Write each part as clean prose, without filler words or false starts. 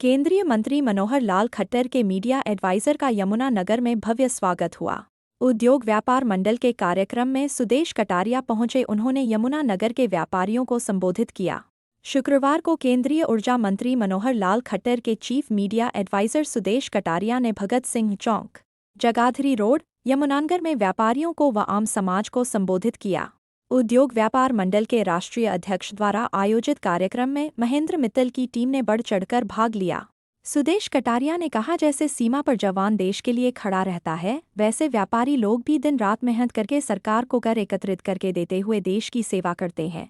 केंद्रीय मंत्री मनोहर लाल खट्टर के मीडिया एडवाइजर का यमुनानगर में भव्य स्वागत हुआ। उद्योग व्यापार मंडल के कार्यक्रम में सुदेश कटारिया पहुंचे। उन्होंने यमुनानगर के व्यापारियों को संबोधित किया। शुक्रवार को केंद्रीय ऊर्जा मंत्री मनोहर लाल खट्टर के chief media advisor Sudesh Kataria ने भगत सिंह चौक, जगाधरी रोड, यमुनानगर में व्यापारियों को व आम समाज को संबोधित किया। उद्योग व्यापार मंडल के राष्ट्रीय अध्यक्ष द्वारा आयोजित कार्यक्रम में महेंद्र मित्तल की टीम ने बढ़ चढ़कर भाग लिया। सुदेश कटारिया ने कहा, जैसे सीमा पर जवान देश के लिए खड़ा रहता है, वैसे व्यापारी लोग भी दिन रात मेहनत करके सरकार को कर एकत्रित करके देते हुए देश की सेवा करते हैं।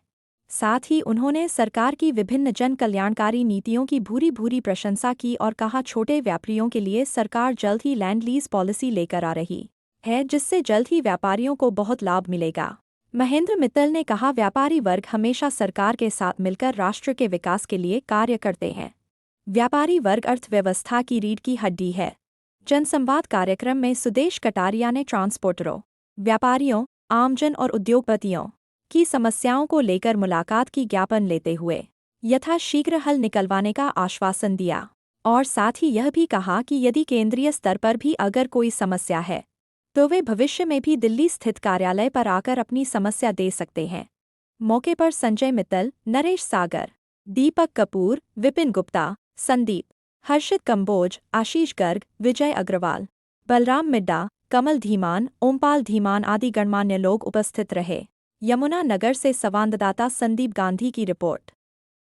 साथ ही उन्होंने सरकार की विभिन्न जन कल्याणकारी नीतियों की भूरी भूरी प्रशंसा की और कहा, छोटे व्यापारियों के लिए सरकार जल्द ही लैंड लीज पॉलिसी लेकर आ रही है, जिससे जल्द ही व्यापारियों को बहुत लाभ मिलेगा। महेंद्र मित्तल ने कहा, व्यापारी वर्ग हमेशा सरकार के साथ मिलकर राष्ट्र के विकास के लिए कार्य करते हैं। व्यापारी वर्ग अर्थव्यवस्था की रीढ़ की हड्डी है। जनसंवाद कार्यक्रम में सुदेश कटारिया ने ट्रांसपोर्टरों, व्यापारियों, आमजन और उद्योगपतियों की समस्याओं को लेकर मुलाकात की ज्ञापन लेते हुए यथाशीघ्र हल निकलवाने का आश्वासन दिया और साथ ही यह भी कहा कि यदि केंद्रीय स्तर पर भी अगर कोई समस्या है तो वे भविष्य में भी दिल्ली स्थित कार्यालय पर आकर अपनी समस्या दे सकते हैं। मौके पर संजय मित्तल, नरेश सागर, दीपक कपूर, विपिन गुप्ता, संदीप, हर्षित कंबोज, आशीष गर्ग, विजय अग्रवाल, बलराम मिड्डा, कमल धीमान, ओमपाल धीमान आदि गणमान्य लोग उपस्थित रहे। यमुनानगर से संवाददाता संदीप गांधी की रिपोर्ट।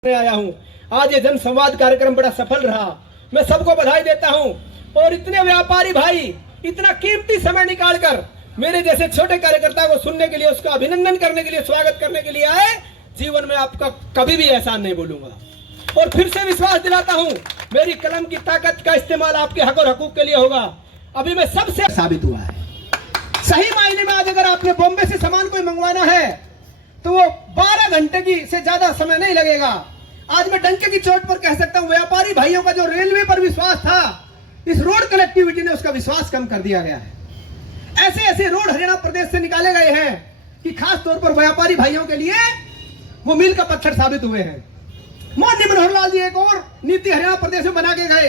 आया हूँ। आज ये जनसंवाद कार्यक्रम बड़ा सफल रहा। मैं सबको बधाई देता हूँ और इतने व्यापारी भाई इतना कीमती समय निकालकर मेरे जैसे छोटे कार्यकर्ता को सुनने के लिए, उसका अभिनंदन करने के लिए, स्वागत करने के लिए आए। जीवन में आपका कभी भी एहसान नहीं बोलूंगा और फिर से विश्वास दिलाता हूं, मेरी कलम की ताकत का इस्तेमाल आपके हक और हकूक के लिए होगा। अभी मैं सबसे साबित हुआ है। सही मायने में आज अगर आपने बॉम्बे से सामान कोई मंगवाना है तो वो 12 घंटे की से ज्यादा समय नहीं लगेगा। आज मैं डंके की चोट पर कह सकता हूं, व्यापारी भाइयों का जो रेलवे पर विश्वास था, इस रोड कनेक्टिविटी ने उसका विश्वास कम कर दिया गया है। ऐसे ऐसे रोड हरियाणा प्रदेश से निकाले गए हैं कि खास तौर पर व्यापारी भाइयों के लिए वो मील का पत्थर साबित हुए हैं। माननीय मनोहर लाल जी एक और नीति हरियाणा प्रदेश में बना के गए।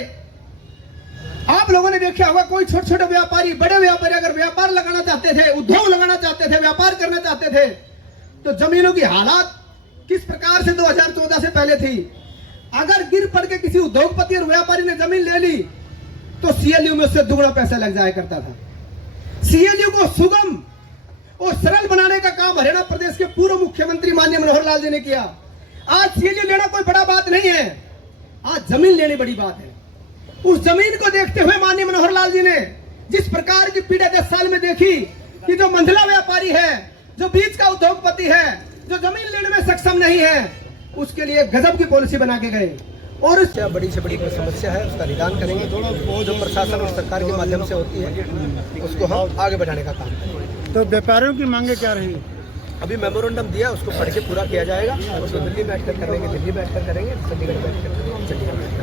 आप लोगों ने देखा होगा, कोई छोटे छोटे व्यापारी, बड़े व्यापारी अगर व्यापार लगाना चाहते थे, उद्योग लगाना चाहते थे, व्यापार करना चाहते थे, तो जमीनों की हालात किस प्रकार से 2014 से पहले थी। अगर गिर पड़ के किसी उद्योगपति और व्यापारी ने जमीन ले ली तो सीएलयू में उससे दुगना पैसा लग जाया करता था। सीएलयू को सुगम और सरल बनाने का काम हरियाणा प्रदेश के पूर्व मुख्यमंत्री माननीय मनोहर लाल जी ने किया। आज सीएलयू लेना कोई बड़ा बात नहीं है, आज जमीन लेनी बड़ी बात है। उस जमीन को देखते हुए माननीय मनोहर लाल जी ने जिस प्रकार की पीड़ा 10 साल में देखी कि जो मंझला व्यापारी है, जो बीच का उद्योगपति है, जो जमीन लेने में सक्षम नहीं है, उसके लिए गजब की पॉलिसी बना के गए और क्या बड़ी से बड़ी कोई समस्या है उसका निदान करेंगे। जो प्रशासन और सरकार के माध्यम से होती है उसको हम आगे बढ़ाने का काम करेंगे। तो व्यापारियों की मांगे क्या रही? अभी मेमोरेंडम दिया, उसको पढ़ के पूरा किया जाएगा। उसको दिल्ली बैठकर करेंगे, दिल्ली बैठकर करेंगे, चंडीगढ़ बैठकर करेंगे, चंडीगढ़।